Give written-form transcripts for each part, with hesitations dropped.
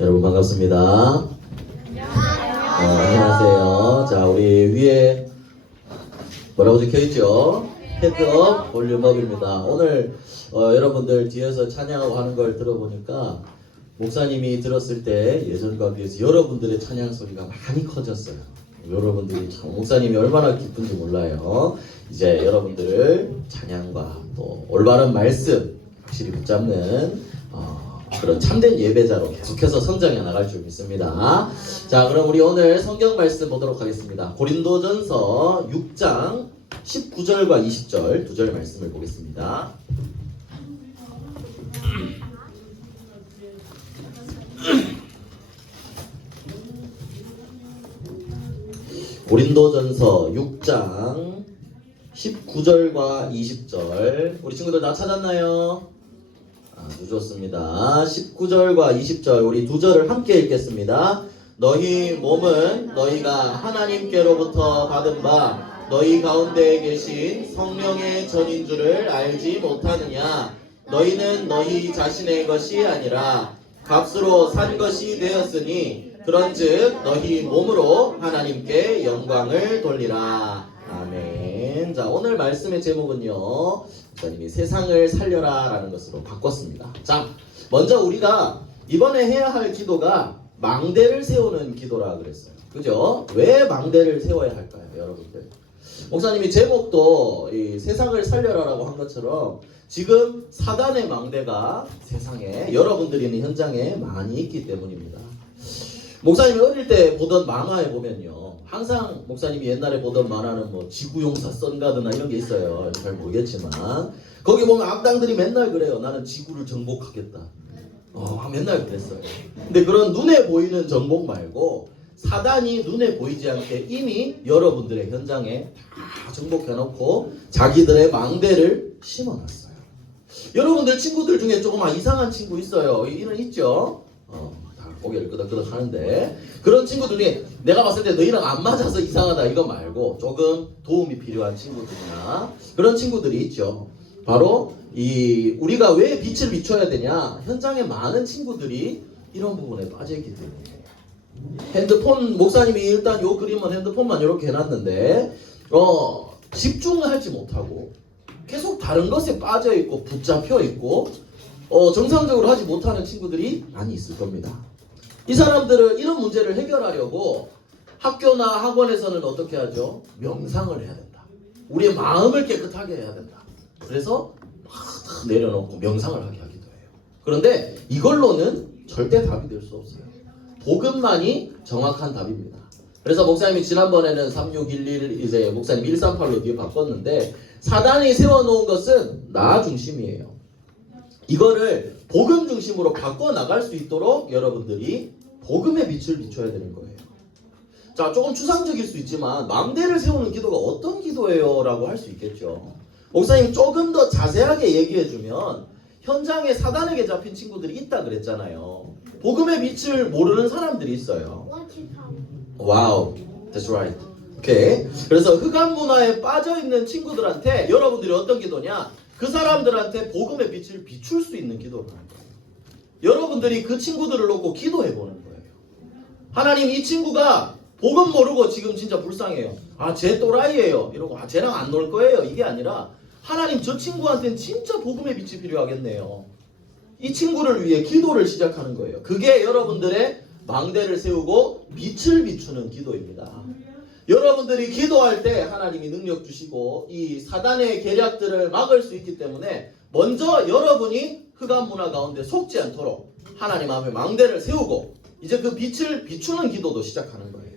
여러분 반갑습니다. 안녕하세요. 자, 우리 위에 뭐라고 적혀있죠? 헤드업 볼륨업입니다. 오늘 여러분들 뒤에서 찬양하고 하는 걸 들어보니까 목사님이 들었을 때 예전과 비해서 여러분들의 찬양 소리가 많이 커졌어요. 여러분들이 참 목사님이 얼마나 기쁜지 몰라요. 이제 여러분들을 찬양과 또 올바른 말씀 확실히 붙잡는 그런 참된 예배자로 계속해서 성장해 나갈 줄 믿습니다. 자, 그럼 우리 오늘 성경 말씀 보도록 하겠습니다. 고린도전서 6장 19절과 20절 두 절 말씀을 보겠습니다. 고린도전서 6장 19절과 20절 우리 친구들 다 찾았나요? 아주 좋습니다. 19절과 20절 우리 두 절을 함께 읽겠습니다. 너희 몸은 너희가 하나님께로부터 받은 바 너희 가운데 계신 성령의 전인 줄을 알지 못하느냐. 너희는 너희 자신의 것이 아니라 값으로 산 것이 되었으니 그런즉 너희 몸으로 하나님께 영광을 돌리라. 아멘. 자, 오늘 말씀의 제목은요, 목사님이 세상을 살려라 라는 것으로 바꿨습니다. 자, 먼저 우리가 이번에 해야 할 기도가 망대를 세우는 기도라 그랬어요. 그죠? 왜 망대를 세워야 할까요, 여러분들? 목사님이 제목도 이 세상을 살려라라고 한 것처럼 지금 사단의 망대가 세상에 여러분들이 있는 현장에 많이 있기 때문입니다. 목사님이 어릴 때 보던 만화에 보면요, 항상 목사님이 옛날에 보던 만화는 뭐 지구용사 선가드나 이런 게 있어요. 잘 모르겠지만 거기 보면 악당들이 맨날 그래요. 나는 지구를 정복하겠다. 맨날 그랬어요. 근데 그런 눈에 보이는 정복 말고 사단이 눈에 보이지 않게 이미 여러분들의 현장에 다 정복해놓고 자기들의 망대를 심어놨어요. 여러분들 친구들 중에 조금 이상한 친구 있어요. 이는 있죠? 고개를 끄덕끄덕 하는데 그런 친구들 중에 내가 봤을 때 너희랑 안 맞아서 이상하다 이거 말고 조금 도움이 필요한 친구들이나 그런 친구들이 있죠. 바로 우리가 왜 빛을 비춰야 되냐, 현장에 많은 친구들이 이런 부분에 빠져있기 때문에. 핸드폰, 목사님이 일단 요 그림은 핸드폰만 이렇게 해놨는데 집중을 하지 못하고 계속 다른 것에 빠져있고 붙잡혀있고 정상적으로 하지 못하는 친구들이 많이 있을 겁니다. 이 사람들은 이런 문제를 해결하려고 학교나 학원에서는 어떻게 하죠? 명상을 해야 된다. 우리의 마음을 깨끗하게 해야 된다. 그래서 막 내려놓고 명상을 하게 하기도 해요. 그런데 이걸로는 절대 답이 될 수 없어요. 복음만이 정확한 답입니다. 그래서 목사님이 지난번에는 3611 이제 목사님 138로 뒤에 바꿨는데 사단이 세워놓은 것은 나 중심이에요. 이거를 복음 중심으로 바꿔 나갈 수 있도록 여러분들이 복음의 빛을 비춰야 되는 거예요. 자, 조금 추상적일 수 있지만 망대를 세우는 기도가 어떤 기도예요? 라고 할 수 있겠죠. 목사님 조금 더 자세하게 얘기해주면 현장에 사단에게 잡힌 친구들이 있다 그랬잖아요. 복음의 빛을 모르는 사람들이 있어요. 와우, that's right. 오케이. 그래서 흑암 문화에 빠져있는 친구들한테 여러분들이 어떤 기도냐? 그 사람들한테 복음의 빛을 비출 수 있는 기도를 하는 거예요. 여러분들이 그 친구들을 놓고 기도해보는 거예요. 하나님, 이 친구가 복음 모르고 지금 진짜 불쌍해요. 쟤 또라이예요. 이러고 쟤랑 안 놀 거예요. 이게 아니라 하나님, 저 친구한테는 진짜 복음의 빛이 필요하겠네요. 이 친구를 위해 기도를 시작하는 거예요. 그게 여러분들의 망대를 세우고 빛을 비추는 기도입니다. 여러분들이 기도할 때 하나님이 능력 주시고 이 사단의 계략들을 막을 수 있기 때문에 먼저 여러분이 흑암 문화 가운데 속지 않도록 하나님 앞에 망대를 세우고 이제 그 빛을 비추는 기도도 시작하는 거예요.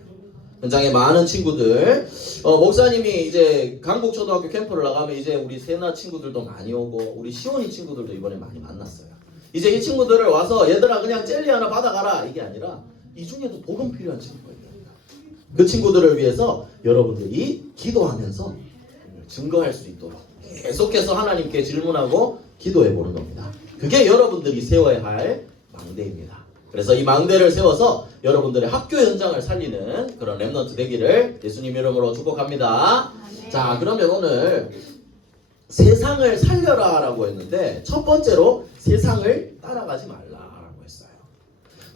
현장에 많은 친구들, 목사님이 이제 강북초등학교 캠프를 나가면 이제 우리 세나 친구들도 많이 오고 우리 시온이 친구들도 이번에 많이 만났어요. 이제 이 친구들을 와서 얘들아 그냥 젤리 하나 받아가라 이게 아니라 이 중에도 복음 필요한 친구가 있다. 그 친구들을 위해서 여러분들이 기도하면서 증거할 수 있도록 계속해서 하나님께 질문하고 기도해 보는 겁니다. 그게 여러분들이 세워야 할 망대입니다. 그래서 이 망대를 세워서 여러분들의 학교 현장을 살리는 그런 렘넌트 되기를 예수님 이름으로 축복합니다. 자, 그러면 오늘 세상을 살려라 라고 했는데 첫 번째로 세상을 따라가지 말라라고 했어요.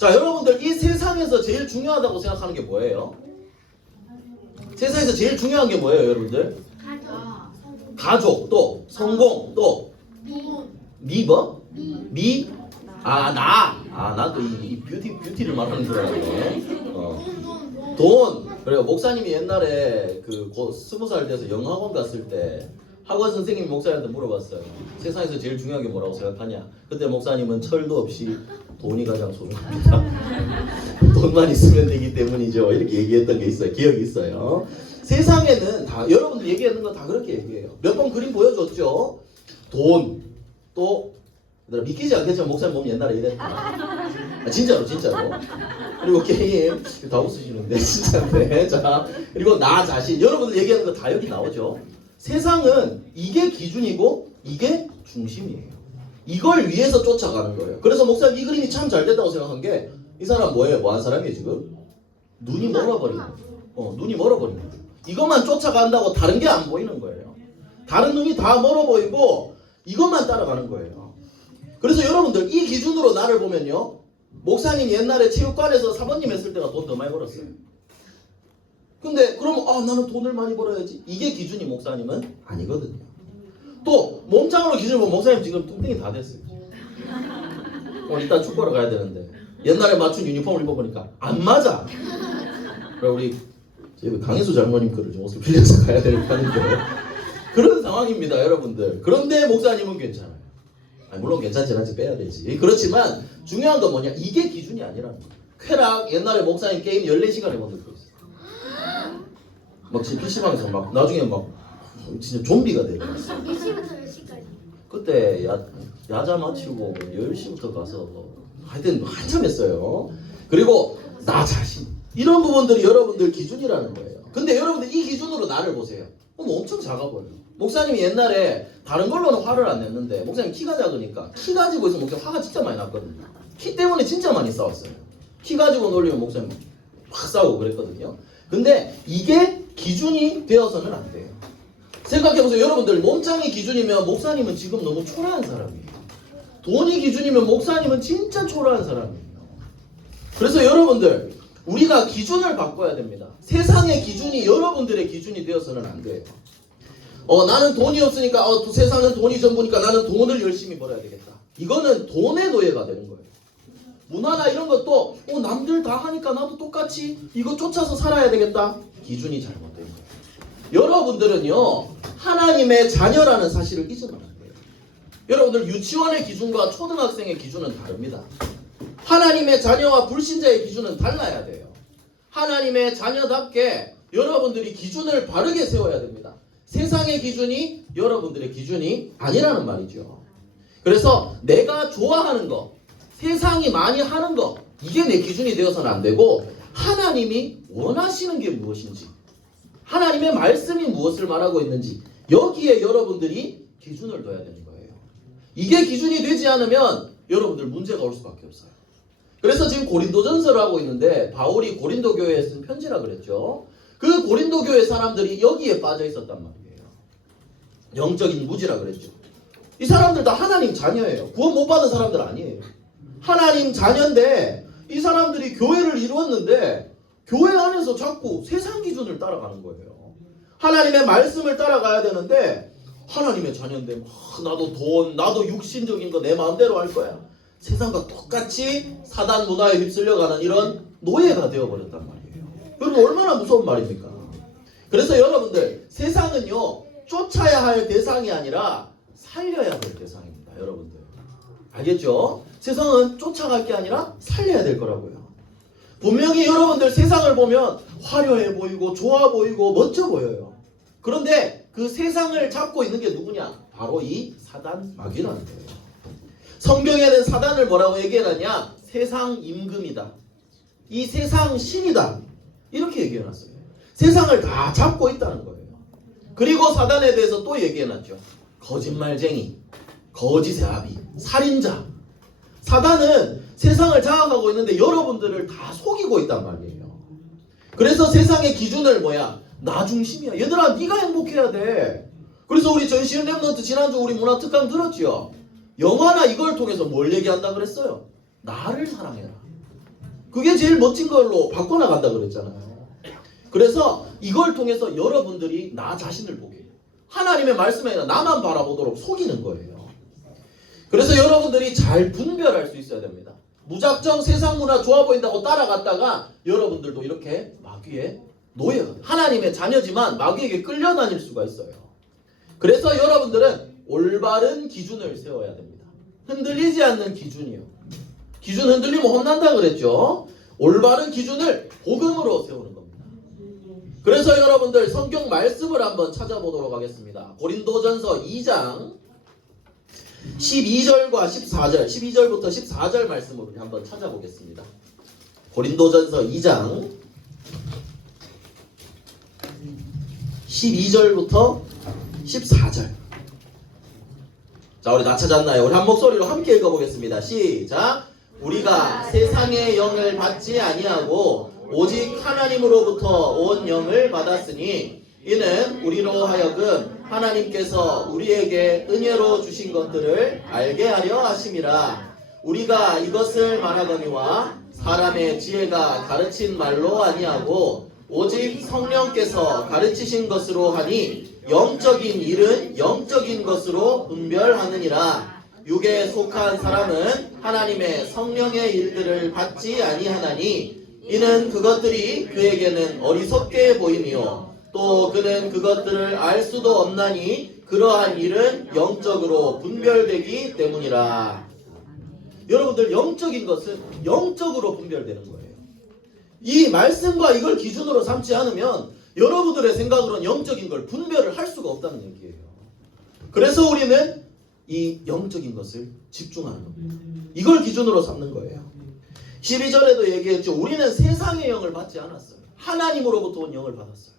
자, 여러분들 이 세상에서 제일 중요하다고 생각하는 게 뭐예요? 세상에서 제일 중요한 게 뭐예요, 여러분들? 가족, 또 성공, 또 뭐? 나도 이 뷰티를 말하는 줄 알았네. 돈. 그래요. 목사님이 옛날에 그 20살 돼서 영학원 갔을 때 학원 선생님이 목사님한테 물어봤어요. 세상에서 제일 중요한 게 뭐라고 생각하냐? 그때 목사님은 철도 없이 돈이 가장 소중합니다. 돈만 있으면 되기 때문이죠. 이렇게 얘기했던 게 있어요. 기억이 있어요. 세상에는 다 여러분들 얘기하는 건 다 그렇게 얘기해요. 몇 번 그림 보여줬죠. 돈, 또 믿기지 않겠지만 목사님 보면 옛날에 이랬다. 진짜로. 그리고 게임 다 웃으시는데 진짜인데. 자, 그리고 나 자신. 여러분들 얘기하는 거 다 여기 나오죠. 세상은 이게 기준이고 이게 중심이에요. 이걸 위해서 쫓아가는 거예요. 그래서 목사님 이 그림이 참 잘 됐다고 생각한 게 이 사람 뭐예요? 뭐 한 사람이에요 지금? 눈이 멀어버린 거예요. 눈이 멀어버린 거예요. 이것만 쫓아간다고 다른 게 안 보이는 거예요. 다른 눈이 다 멀어 보이고 이것만 따라가는 거예요. 그래서 여러분들 이 기준으로 나를 보면요. 목사님 옛날에 체육관에서 사모님 했을 때가 돈 더 많이 벌었어요. 근데 그러면 나는 돈을 많이 벌어야지. 이게 기준이 목사님은 아니거든요. 또 몸짱으로 기준을 보면 목사님 지금 뚱땡이 다 됐어요. 이따 축구하러 가야 되는데 옛날에 맞춘 유니폼을 입어보니까 안 맞아. 그래 우리 강혜수 장모님 거를 좀 옷을 빌려서 가야 될 판인데 그런 상황입니다, 여러분들. 그런데 목사님은 괜찮아요. 물론 괜찮지 않지 빼야 되지. 그렇지만 중요한 건 뭐냐? 이게 기준이 아니라는 거예요. 쾌락 옛날에 목사님 게임 14시간 해본 적도 있어요. 막 진짜 PC방에서 막 나중에 막 진짜 좀비가 되더라고요. 몇 시부터 몇 시까지? 그때 야자 마치고 10시부터 가서 하여튼 한참 했어요. 그리고 나 자신 이런 부분들이 여러분들 기준이라는 거예요. 근데 여러분들 이 기준으로 나를 보세요. 엄청 작아 보여요. 목사님이 옛날에 다른 걸로는 화를 안 냈는데 목사님 키가 작으니까 키 가지고 있으면 목사님 화가 진짜 많이 났거든요. 키 때문에 진짜 많이 싸웠어요. 키 가지고 놀리면 목사님 확 싸우고 그랬거든요. 근데 이게 기준이 되어서는 안 돼요. 생각해보세요. 여러분들 몸짱이 기준이면 목사님은 지금 너무 초라한 사람이에요. 돈이 기준이면 목사님은 진짜 초라한 사람이에요. 그래서 여러분들 우리가 기준을 바꿔야 됩니다. 세상의 기준이 여러분들의 기준이 되어서는 안 돼요. 나는 돈이 없으니까 세상은 돈이 전부니까 나는 돈을 열심히 벌어야 되겠다. 이거는 돈의 노예가 되는 거예요. 문화나 이런 것도 남들 다 하니까 나도 똑같이 이거 쫓아서 살아야 되겠다. 기준이 잘못된 거예요. 여러분들은요 하나님의 자녀라는 사실을 잊으면 안 돼요. 여러분들 유치원의 기준과 초등학생의 기준은 다릅니다. 하나님의 자녀와 불신자의 기준은 달라야 돼요. 하나님의 자녀답게 여러분들이 기준을 바르게 세워야 됩니다. 세상의 기준이 여러분들의 기준이 아니라는 말이죠. 그래서 내가 좋아하는 거, 세상이 많이 하는 거, 이게 내 기준이 되어서는 안 되고 하나님이 원하시는 게 무엇인지, 하나님의 말씀이 무엇을 말하고 있는지 여기에 여러분들이 기준을 둬야 되는 거예요. 이게 기준이 되지 않으면 여러분들 문제가 올 수밖에 없어요. 그래서 지금 고린도전서를 하고 있는데 바울이 고린도 교회에 쓴 편지라 그랬죠. 그 고린도 교회 사람들이 여기에 빠져 있었단 말이에요. 영적인 무지라 그랬죠. 이 사람들 다 하나님 자녀예요. 구원 못 받은 사람들 아니에요. 하나님 자녀인데 이 사람들이 교회를 이루었는데 교회 안에서 자꾸 세상 기준을 따라가는 거예요. 하나님의 말씀을 따라가야 되는데 하나님의 자녀인데 나도 돈, 나도 육신적인 거 내 마음대로 할 거야. 세상과 똑같이 사단 문화에 휩쓸려가는 이런 노예가 되어버렸단 말이에요. 여러분 얼마나 무서운 말입니까? 그래서 여러분들 세상은요 쫓아야 할 대상이 아니라 살려야 할 대상입니다. 여러분들 알겠죠? 세상은 쫓아갈 게 아니라 살려야 될 거라고요. 분명히 여러분들 세상을 보면 화려해 보이고 좋아 보이고 멋져 보여요. 그런데 그 세상을 잡고 있는 게 누구냐? 바로 이 사단 마귀라는 거예요. 성경에는 사단을 뭐라고 얘기해놨냐? 세상 임금이다. 이 세상 신이다. 이렇게 얘기해놨어요. 세상을 다 잡고 있다는 거예요. 그리고 사단에 대해서 또 얘기해놨죠. 거짓말쟁이, 거짓의 아비, 살인자. 사단은 세상을 장악하고 있는데 여러분들을 다 속이고 있단 말이에요. 그래서 세상의 기준을 뭐야? 나 중심이야. 얘들아 네가 행복해야 돼. 그래서 우리 전시현 랩런트 지난주 우리 문화특강 들었죠? 영화나 이걸 통해서 뭘 얘기한다 그랬어요? 나를 사랑해라. 그게 제일 멋진 걸로 바꿔나간다 그랬잖아요. 그래서 이걸 통해서 여러분들이 나 자신을 보게 해요. 하나님의 말씀에 아니라 나만 바라보도록 속이는 거예요. 그래서 여러분들이 잘 분별할 수 있어야 됩니다. 무작정 세상 문화 좋아 보인다고 따라갔다가 여러분들도 이렇게 마귀의 노예가, 하나님의 자녀지만 마귀에게 끌려다닐 수가 있어요. 그래서 여러분들은 올바른 기준을 세워야 됩니다. 흔들리지 않는 기준이요. 기준 흔들리면 혼난다 그랬죠. 올바른 기준을 복음으로 세우는 겁니다. 그래서 여러분들 성경 말씀을 한번 찾아보도록 하겠습니다. 고린도전서 2장 12절과 14절, 12절부터 14절 말씀을 한번 찾아보겠습니다. 고린도전서 2장 12절부터 14절. 자, 우리 나 찾았나요? 우리 한 목소리로 함께 읽어보겠습니다. 시작. 우리가 세상의 영을 받지 아니하고 오직 하나님으로부터 온 영을 받았으니 이는 우리로 하여금 하나님께서 우리에게 은혜로 주신 것들을 알게 하려 하심이라. 우리가 이것을 말하거니와 사람의 지혜가 가르친 말로 아니하고 오직 성령께서 가르치신 것으로 하니 영적인 일은 영적인 것으로 분별하느니라. 육에 속한 사람은 하나님의 성령의 일들을 받지 아니하나니 이는 그것들이 그에게는 어리석게 보이며 또 그는 그것들을 알 수도 없나니 그러한 일은 영적으로 분별되기 때문이라. 여러분들, 영적인 것은 영적으로 분별되는 거예요. 이 말씀과 이걸 기준으로 삼지 않으면 여러분들의 생각으로는 영적인 걸 분별을 할 수가 없다는 얘기예요. 그래서 우리는 이 영적인 것을 집중하는 겁니다. 이걸 기준으로 삼는 거예요. 12절에도 얘기했죠. 우리는 세상의 영을 받지 않았어요. 하나님으로부터 온 영을 받았어요.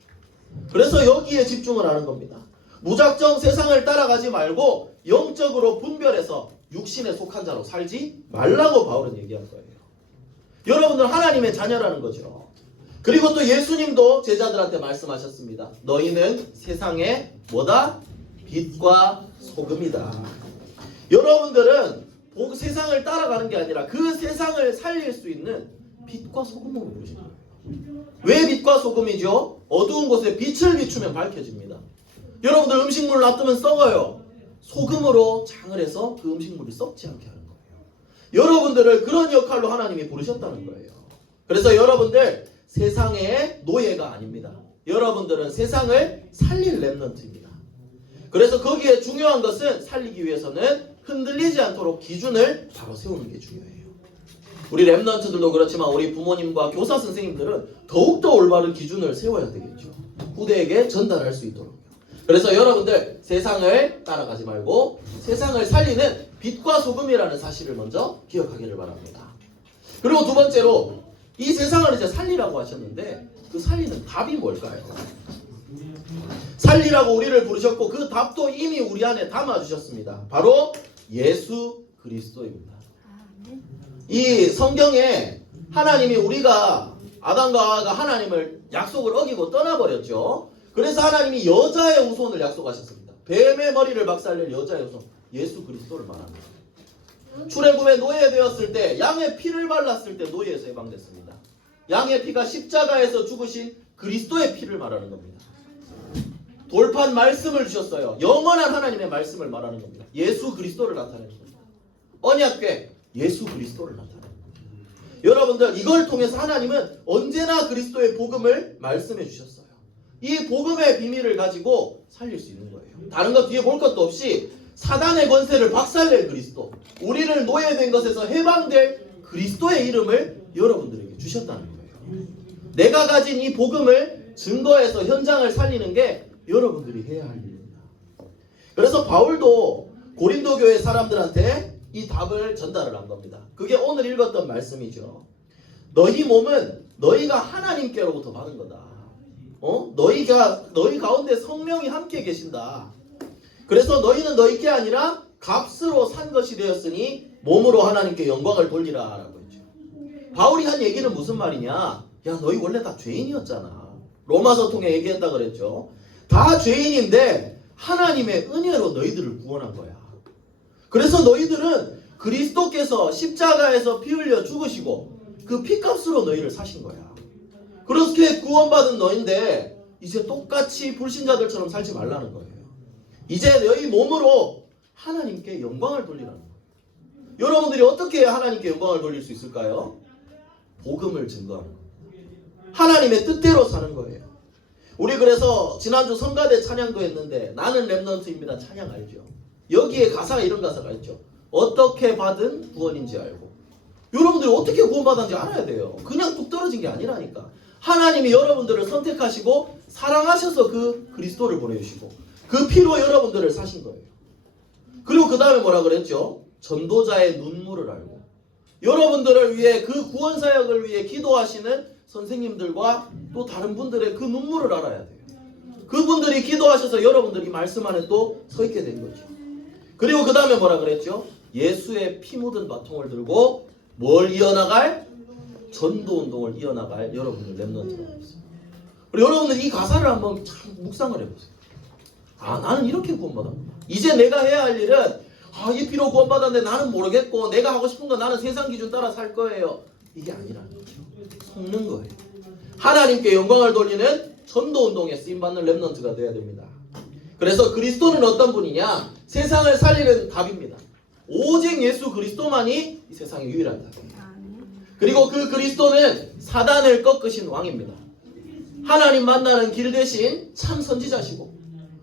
그래서 여기에 집중을 하는 겁니다. 무작정 세상을 따라가지 말고 영적으로 분별해서 육신에 속한 자로 살지 말라고 바울은 얘기한 거예요. 여러분들 하나님의 자녀라는 거죠. 그리고 또 예수님도 제자들한테 말씀하셨습니다. 너희는 세상의 뭐다? 빛과 소금이다. 여러분들은 세상을 따라가는 게 아니라 그 세상을 살릴 수 있는 빛과 소금으로 부르신 거예요. 왜 빛과 소금이죠? 어두운 곳에 빛을 비추면 밝혀집니다. 여러분들 음식물 놔두면 썩어요. 소금으로 장을 해서 그 음식물이 썩지 않게 하는 거예요. 여러분들을 그런 역할로 하나님이 부르셨다는 거예요. 그래서 여러분들 세상의 노예가 아닙니다. 여러분들은 세상을 살릴 렘넌트입니다. 그래서 거기에 중요한 것은 살리기 위해서는 흔들리지 않도록 기준을 바로 세우는 게 중요해요. 우리 렘넌트들도 그렇지만 우리 부모님과 교사 선생님들은 더욱더 올바른 기준을 세워야 되겠죠. 후대에게 전달할 수 있도록. 그래서 여러분들 세상을 따라가지 말고 세상을 살리는 빛과 소금이라는 사실을 먼저 기억하기를 바랍니다. 그리고 두 번째로 이 세상을 이제 살리라고 하셨는데 그 살리는 답이 뭘까요? 살리라고 우리를 부르셨고 그 답도 이미 우리 안에 담아주셨습니다. 바로 예수 그리스도입니다. 이 성경에 하나님이 우리가 아담과 하와가 하나님을 약속을 어기고 떠나버렸죠. 그래서 하나님이 여자의 후손을 약속하셨습니다. 뱀의 머리를 박살낼 여자의 후손, 예수 그리스도를 말합니다. 출애굽에 노예되었을 때 양의 피를 발랐을 때 노예에서 해방됐습니다. 양의 피가 십자가에서 죽으신 그리스도의 피를 말하는 겁니다. 돌판 말씀을 주셨어요. 영원한 하나님의 말씀을 말하는 겁니다. 예수 그리스도를 나타내는 겁니다. 언약궤 예수 그리스도를 나타내는 겁니다. 여러분들 이걸 통해서 하나님은 언제나 그리스도의 복음을 말씀해 주셨어요. 이 복음의 비밀을 가지고 살릴 수 있는 거예요. 다른 것 뒤에 볼 것도 없이 사단의 권세를 박살낼 그리스도, 우리를 노예된 것에서 해방될 그리스도의 이름을 여러분들에게 주셨다는 거예요. 내가 가진 이 복음을 증거해서 현장을 살리는 게 여러분들이 해야 할 일입니다. 그래서 바울도 고린도 교회 사람들한테 이 답을 전달을 한 겁니다. 그게 오늘 읽었던 말씀이죠. 너희 몸은 너희가 하나님께로부터 받은 거다. 너희 가운데 성령이 함께 계신다. 그래서 너희는 너희께 아니라 값으로 산 것이 되었으니 몸으로 하나님께 영광을 돌리라 라고 했죠. 바울이 한 얘기는 무슨 말이냐? 야, 너희 원래 다 죄인이었잖아. 로마서 통해 얘기했다 그랬죠. 다 죄인인데 하나님의 은혜로 너희들을 구원한 거야. 그래서 너희들은 그리스도께서 십자가에서 피 흘려 죽으시고 그 피값으로 너희를 사신 거야. 그렇게 구원받은 너희인데 이제 똑같이 불신자들처럼 살지 말라는 거예요. 이제 너희 몸으로 하나님께 영광을 돌리라는 거예요. 여러분들이 어떻게 해야 하나님께 영광을 돌릴 수 있을까요? 복음을 증거하는 거예요. 하나님의 뜻대로 사는 거예요. 우리 그래서 지난주 성가대 찬양도 했는데 나는 렘넌트입니다. 찬양 알죠? 여기에 가사가 이런 가사가 있죠. 어떻게 받은 구원인지 알고. 여러분들이 어떻게 구원받았는지 알아야 돼요. 그냥 뚝 떨어진 게 아니라니까. 하나님이 여러분들을 선택하시고 사랑하셔서 그 그리스도를 보내주시고 그 피로 여러분들을 사신 거예요. 그리고 그 다음에 뭐라 그랬죠? 전도자의 눈물을 알고 여러분들을 위해 그 구원사역을 위해 기도하시는 선생님들과 또 다른 분들의 그 눈물을 알아야 돼요. 그분들이 기도하셔서 여러분들이 말씀 안에 또 서 있게 된 거죠. 그리고 그 다음에 뭐라 그랬죠? 예수의 피 묻은 바통을 들고 뭘 이어나갈? 전도운동을 이어나갈 여러분들 렘넌트라고 했어요. 그리고 여러분들 이 가사를 한번 참 묵상을 해보세요. 아, 나는 이렇게 구원받았구나. 이제 내가 해야 할 일은 이 피로 구원받았는데 나는 모르겠고 내가 하고 싶은 건 나는 세상 기준 따라 살 거예요. 이게 아니라는 거죠. 속는 거예요. 하나님께 영광을 돌리는 전도운동에 쓰임받는 렘넌트가 돼야 됩니다. 그래서 그리스도는 어떤 분이냐? 세상을 살리는 답입니다. 오직 예수 그리스도만이 이 세상의 유일한 답입니다. 그리고 그 그리스도는 사단을 꺾으신 왕입니다. 하나님 만나는 길 대신 참 선지자시고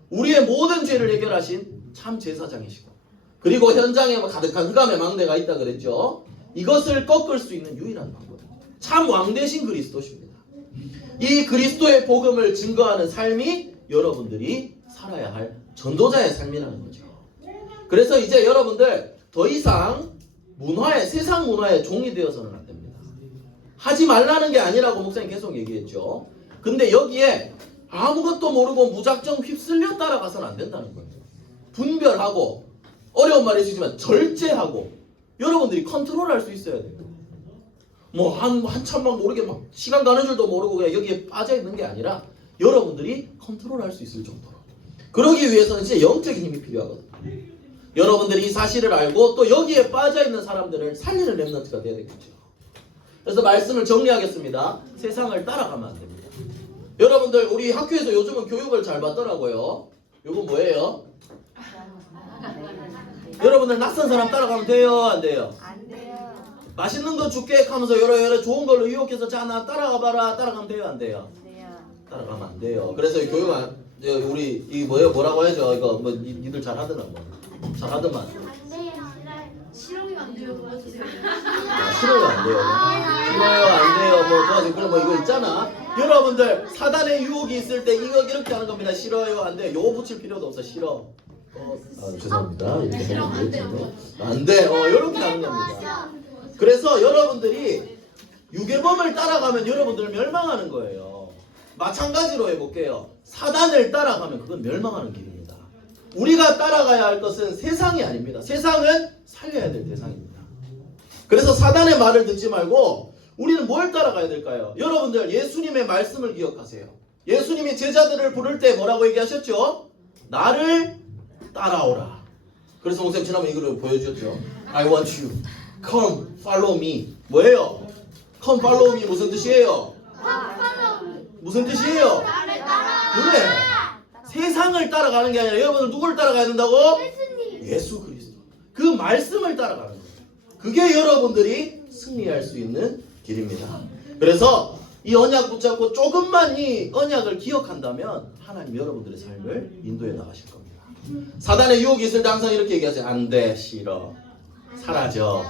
우리의 모든 죄를 해결하신 참 제사장이시고 그리고 현장에 가득한 흑암의 망대가 있다 그랬죠. 이것을 꺾을 수 있는 유일한 방법. 참 왕 대신 그리스도십니다. 이 그리스도의 복음을 증거하는 삶이 여러분들이 살아야 할 전도자의 삶이라는 거죠. 그래서 이제 여러분들 더 이상 세상 문화의 종이 되어서는 안 됩니다. 하지 말라는 게 아니라고 목사님 계속 얘기했죠. 근데 여기에 아무것도 모르고 무작정 휩쓸려 따라가서는 안 된다는 거예요. 분별하고 어려운 말이 있지만 절제하고 여러분들이 컨트롤할 수 있어야 돼요. 뭐 한참만 모르게 막 시간 가는 줄도 모르고 그냥 여기에 빠져 있는 게 아니라 여러분들이 컨트롤할 수 있을 정도로. 그러기 위해서는 진짜 영적인 힘이 필요하거든요. 여러분들이 이 사실을 알고 또 여기에 빠져 있는 사람들을 살리는 렘넌트가 돼야 되겠죠. 그래서 말씀을 정리하겠습니다. 세상을 따라가면 안 됩니다. 여러분들 우리 학교에서 요즘은 교육을 잘 받더라고요. 요건 뭐예요? 여러분들 낯선 사람 따라가면 돼요? 안 돼요? 안 돼요. 맛있는 거 줄게 하면서 여러 좋은 걸로 유혹해서 자 나 따라가 봐라. 따라가면 돼요? 안 돼요? 안 돼요. 따라가면 안 돼요. 그래서 이 교육 우리 이 뭐라고 해야죠? 이거 뭐 니들 잘하더라 뭐. 잘하더만. 안 돼요. 실험이 안 돼요. 도와주세요. 싫어요 안 돼요. 싫어요 안 돼요. 뭐 도와주세요. 그럼 뭐 이거 있잖아. 여러분들 사단의 유혹이 있을 때 이거 이렇게 하는 겁니다. 싫어요 안 돼요. 요 붙일 필요도 없어. 싫어. 죄송합니다. 이렇게 하면 안 돼요. 안 돼. 이렇게 하는 겁니다. 그래서 여러분들이 유괴범을 따라가면 여러분들 멸망하는 거예요. 마찬가지로 해볼게요. 사단을 따라가면 그건 멸망하는 길입니다. 우리가 따라가야 할 것은 세상이 아닙니다. 세상은 살려야 될 대상입니다. 그래서 사단의 말을 듣지 말고 우리는 뭘 따라가야 될까요? 여러분들 예수님의 말씀을 기억하세요. 예수님이 제자들을 부를 때 뭐라고 얘기하셨죠? 나를 따라오라. 그래서 목사님 지난번에 이걸 보여주셨죠. I want you. Come, follow me. 뭐예요? Come, follow me 무슨 뜻이에요? 무슨 뜻이에요? 나를 따라. 그래. 세상을 따라가는 게 아니라 여러분들 누구를 따라가야 된다고? 예수 그리스도. 그 말씀을 따라가는 거예요. 그게 여러분들이 승리할 수 있는 길입니다. 그래서 이 언약 붙잡고 조금만 이 언약을 기억한다면 하나님 여러분들의 삶을 인도해 나가실 겁니다. 사단의 유혹이 있을 때 항상 이렇게 얘기하세요. 안 돼, 싫어, 사라져.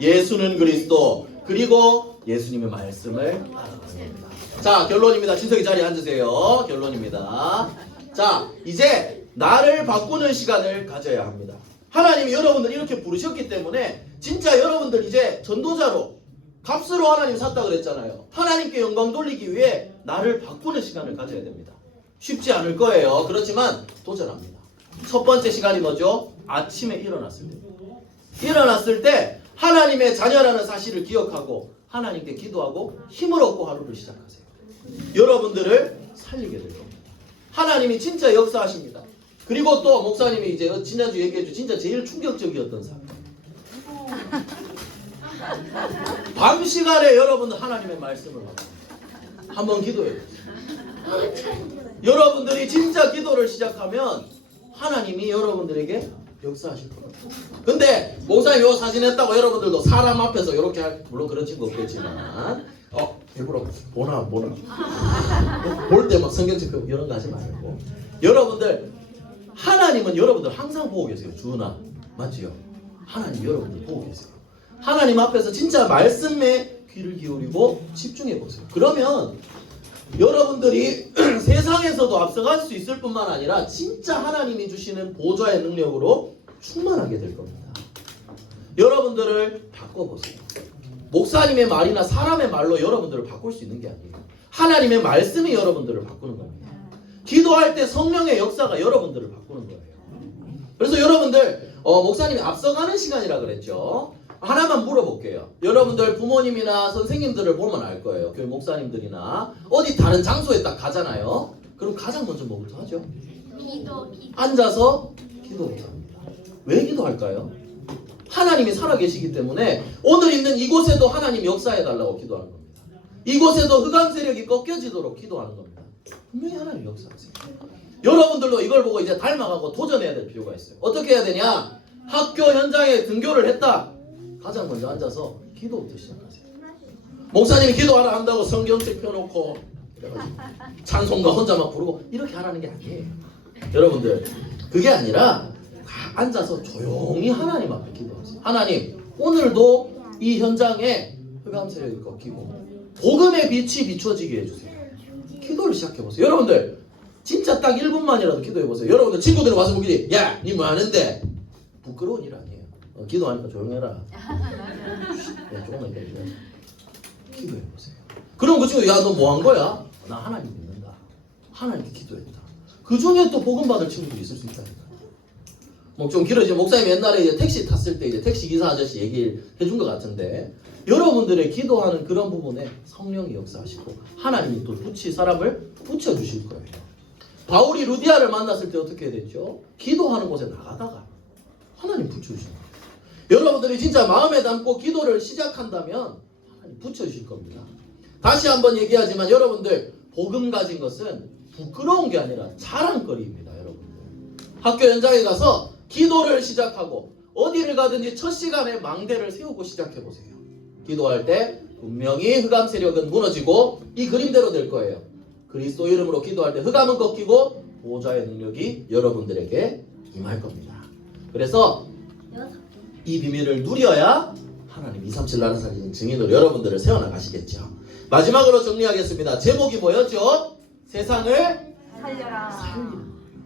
예수는 그리스도. 그리고 예수님의 말씀을 따라가는 겁니다. 자, 결론입니다. 진석이 자리에 앉으세요. 결론입니다. 자, 이제 나를 바꾸는 시간을 가져야 합니다. 하나님이 여러분들 이렇게 부르셨기 때문에 진짜 여러분들 이제 전도자로 값으로 하나님 샀다 그랬잖아요. 하나님께 영광 돌리기 위해 나를 바꾸는 시간을 가져야 됩니다. 쉽지 않을 거예요. 그렇지만 도전합니다. 첫 번째 시간이 뭐죠? 아침에 일어났을 때. 일어났을 때 하나님의 자녀라는 사실을 기억하고 하나님께 기도하고 힘을 얻고 하루를 시작하세요. 여러분들을 살리게 될 겁니다. 하나님이 진짜 역사하십니다. 그리고 또 목사님이 이제 지난주 얘기해준 진짜 제일 충격적이었던 사람. 밤 시간에 여러분들 하나님의 말씀을 받습니다. 한번 기도해 보세요. 여러분들이 진짜 기도를 시작하면 하나님이 여러분들에게 역사하실 겁니다. 근데 목사님 요 사진 했다고 여러분들도 사람 앞에서 이렇게 물론 그런 친구 없겠지만 일부러 보나 볼 때 막 성경책 이런 거 하지 말고 여러분들 하나님은 여러분들 항상 보고 계세요. 주은아 맞지요? 하나님 여러분들 보고 계세요. 하나님 앞에서 진짜 말씀에 귀를 기울이고 집중해 보세요. 그러면 여러분들이 세상에서도 앞서갈 수 있을 뿐만 아니라 진짜 하나님이 주시는 보좌의 능력으로 충만하게 될 겁니다. 여러분들을 바꿔보세요. 목사님의 말이나 사람의 말로 여러분들을 바꿀 수 있는 게 아니에요. 하나님의 말씀이 여러분들을 바꾸는 겁니다. 기도할 때 성령의 역사가 여러분들을 바꾸는 거예요. 그래서 여러분들 목사님이 앞서가는 시간이라 그랬죠. 하나만 물어볼게요. 여러분들 부모님이나 선생님들을 보면 알 거예요. 교회 목사님들이나 어디 다른 장소에 딱 가잖아요. 그럼 가장 먼저 뭐부터 하죠? 기도. 앉아서 기도부터 합니다. 왜 기도할까요? 하나님이 살아계시기 때문에 오늘 있는 이곳에도 하나님 역사해달라고 기도하는 겁니다. 이곳에도 흑암 세력이 꺾여지도록 기도하는 겁니다. 분명히 하나님 역사하세요. 여러분들도 이걸 보고 이제 닮아가고 도전해야 될 필요가 있어요. 어떻게 해야 되냐? 학교 현장에 등교를 했다. 가장 먼저 앉아서 기도부터 시작하세요. 목사님이 기도하라 한다고 성경책 펴놓고 찬송가 혼자 막 부르고 이렇게 하라는 게 아니에요. 여러분들 그게 아니라 앉아서 조용히 하나님 앞에 기도하세요. 하나님 오늘도 이 현장에 흑암 세력이 꺾이고 복음의 빛이 비춰지게 해주세요. 기도를 시작해보세요. 여러분들 진짜 딱 1분만이라도 기도해보세요. 여러분들 친구들이 와서 묻기를 야, 니 뭐 하는데? 부끄러운 일 아니에요. 기도하니까 조용해라. 조금만 기다려. 기도해보세요. 그럼 그 친구 야, 너 뭐 한 거야? 나 하나님 믿는다. 하나님께 기도했다. 그 중에 또 복음 받을 친구들이 있을 수 있다니까. 뭐 좀 길어지면 목사님 옛날에 이제 택시 탔을 때 이제 택시 기사 아저씨 얘기해 준 것 같은데 여러분들의 기도하는 그런 부분에 성령이 역사하시고 하나님이 또 사람을 붙여주실 거예요. 바울이 루디아를 만났을 때 어떻게 됐죠? 기도하는 곳에 나가다가 하나님 붙여주신 거예요. 여러분들이 진짜 마음에 담고 기도를 시작한다면 하나님 붙여주실 겁니다. 다시 한번 얘기하지만 여러분들 복음 가진 것은 부끄러운 게 아니라 자랑거리입니다. 여러분들 학교 현장에 가서 기도를 시작하고 어디를 가든지 첫 시간에 망대를 세우고 시작해보세요. 기도할 때 분명히 흑암 세력은 무너지고 이 그림대로 될 거예요. 그리스도 이름으로 기도할 때 흑암은 꺾이고 보좌의 능력이 여러분들에게 임할 겁니다. 그래서 이 비밀을 누려야 하나님 237 나라 살리는 증인으로 여러분들을 세워나가시겠죠. 마지막으로 정리하겠습니다. 제목이 뭐였죠? 세상을 살려라.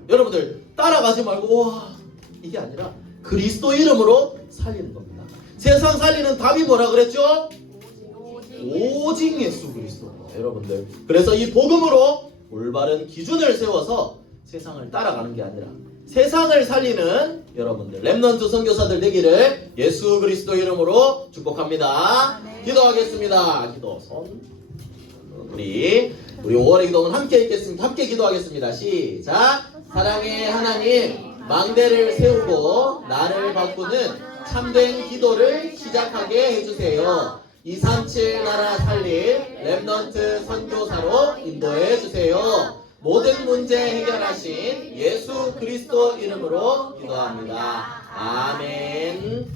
여러분들 따라가지 말고 와 이게 아니라 그리스도 이름으로 살리는 겁니다. 세상 살리는 답이 뭐라 그랬죠? 오직 예수 그리스도. 여러분들 그래서 이 복음으로 올바른 기준을 세워서 세상을 따라가는 게 아니라 세상을 살리는 여러분들 렘넌트 선교사들 되기를 예수 그리스도 이름으로 축복합니다. 기도하겠습니다. 기도 손. 우리 5월의 기도는 함께 읽겠습니다. 함께 기도하겠습니다. 시작. 사랑의 하나님, 망대를 세우고 나를 바꾸는 참된 기도를 시작하게 해주세요. 237 나라 살릴 렘넌트 선교사로 인도해 주세요. 모든 문제 해결하신 예수 그리스도 이름으로 기도합니다. 아멘.